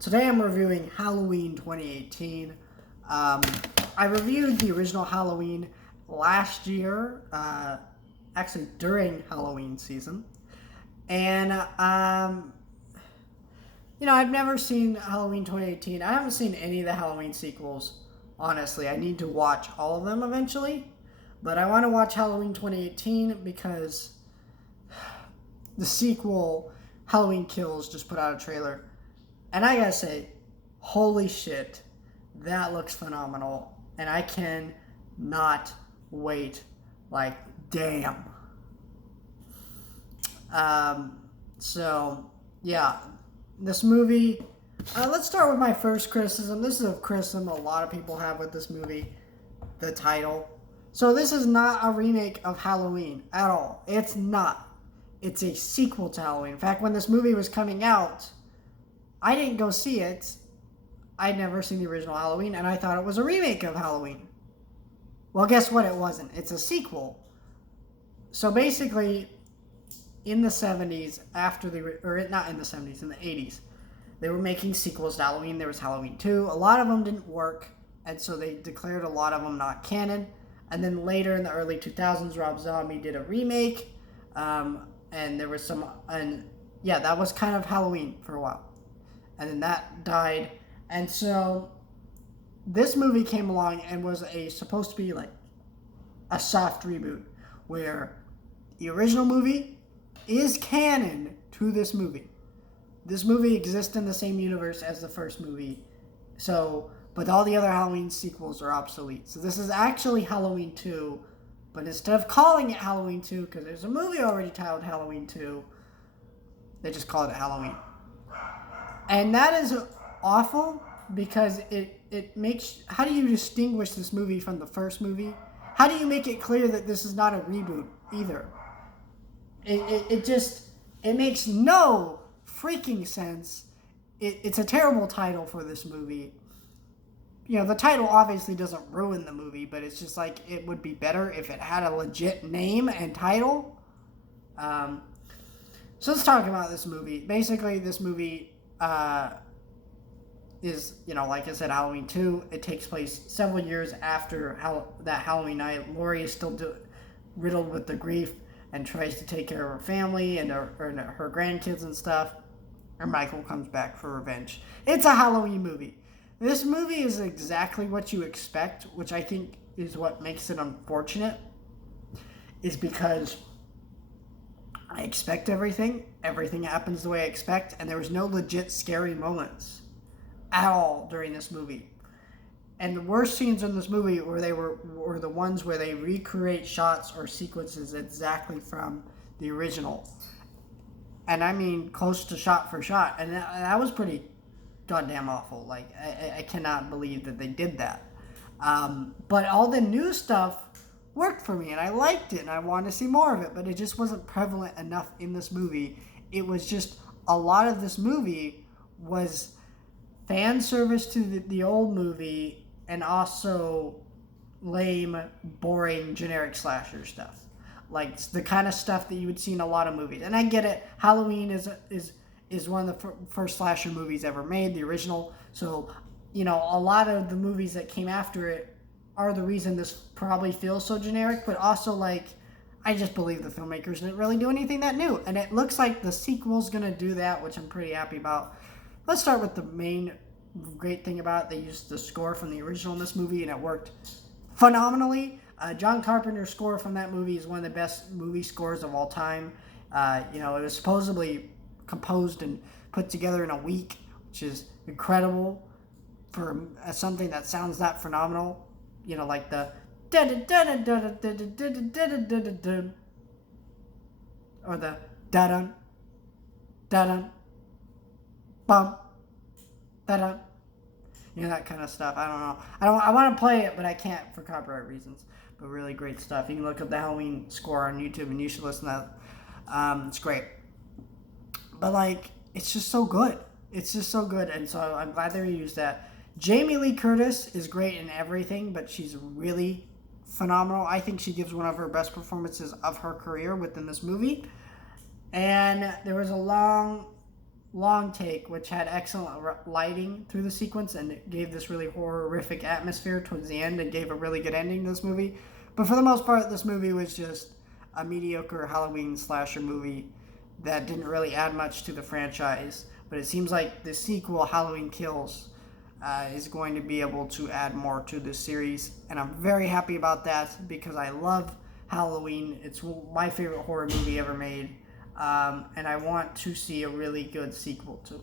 Today I'm reviewing Halloween 2018. I reviewed the original Halloween last year, actually during Halloween season. And, I've never seen Halloween 2018. I haven't seen any of the Halloween sequels, honestly. I need to watch all of them eventually. But I want to watch Halloween 2018 because the sequel, Halloween Kills, just put out a trailer. And I gotta say, holy shit, that looks phenomenal. And I can not wait. Like, damn. Yeah, this movie. Let's start with my first criticism. This is a criticism a lot of people have with this movie, the title. So this is not a remake of Halloween at all. It's not. It's a sequel to Halloween. In fact, when this movie was coming out, I didn't go see it. I'd never seen the original Halloween, and I thought it was a remake of Halloween. Well, guess what? It wasn't. It's a sequel. So basically, in the 70s, not in the 70s, in the 80s, they were making sequels to Halloween. There was Halloween 2. A lot of them didn't work, and so they declared a lot of them not canon. And then later in the early 2000s, Rob Zombie did a remake, and there was that was kind of Halloween for a while. And then that died. And so this movie came along and was supposed to be like a soft reboot where the original movie is canon to this movie. This movie exists in the same universe as the first movie. But all the other Halloween sequels are obsolete. So this is actually Halloween 2, but instead of calling it Halloween 2, because there's a movie already titled Halloween 2, they just call it Halloween. And that is awful because it makes... How do you distinguish this movie from the first movie? How do you make it clear that this is not a reboot either? It makes no freaking sense. It's a terrible title for this movie. The title obviously doesn't ruin the movie, but it's just like it would be better if it had a legit name and title. So let's talk about this movie. Basically, this movie is, like I said, Halloween 2. It takes place several years after that Halloween night. Laurie is still riddled with the grief and tries to take care of her family and her grandkids and stuff. And Michael comes back for revenge. It's a Halloween movie. This movie is exactly what you expect, which I think is what makes it unfortunate, is because I expect everything. Everything happens the way I expect, and there was no legit scary moments at all during this movie. And the worst scenes in this movie were the ones where they recreate shots or sequences exactly from the original. And I mean close to shot for shot. And that was pretty goddamn awful. Like, I cannot believe that they did that. But all the new stuff worked for me, and I liked it, and I wanted to see more of it, but it just wasn't prevalent enough in this movie. It was just, a lot of this movie was fan service to the old movie, and also lame, boring, generic slasher stuff. Like, the kind of stuff that you would see in a lot of movies. And I get it, Halloween is one of the first slasher movies ever made, the original. So, a lot of the movies that came after it are the reason this probably feels so generic, but also, like, I just believe the filmmakers didn't really do anything that new. And it looks like the sequel's going to do that, which I'm pretty happy about. Let's start with the main great thing about it. They used the score from the original in this movie, and it worked phenomenally. John Carpenter's score from that movie is one of the best movie scores of all time. It was supposedly composed and put together in a week, which is incredible for something that sounds that phenomenal. Like the or the da-dun, da-dun, bum, da-dun. That kind of stuff. I don't know. I want to play it, but I can't for copyright reasons. But really great stuff. You can look up the Halloween score on YouTube, and you should listen to that. It's great. But, like, it's just so good. It's just so good, and so I'm glad they reused that. Jamie Lee Curtis is great in everything, but she's really phenomenal. I think she gives one of her best performances of her career within this movie. And there was a long long take, which had excellent lighting through the sequence and it gave this really horrific atmosphere towards the end and gave a really good ending to this movie. But for the most part, this movie was just a mediocre Halloween slasher movie that didn't really add much to the franchise. But it seems like the sequel, Halloween Kills, is going to be able to add more to this series. And I'm very happy about that because I love Halloween. It's my favorite horror movie ever made. And I want to see a really good sequel to it.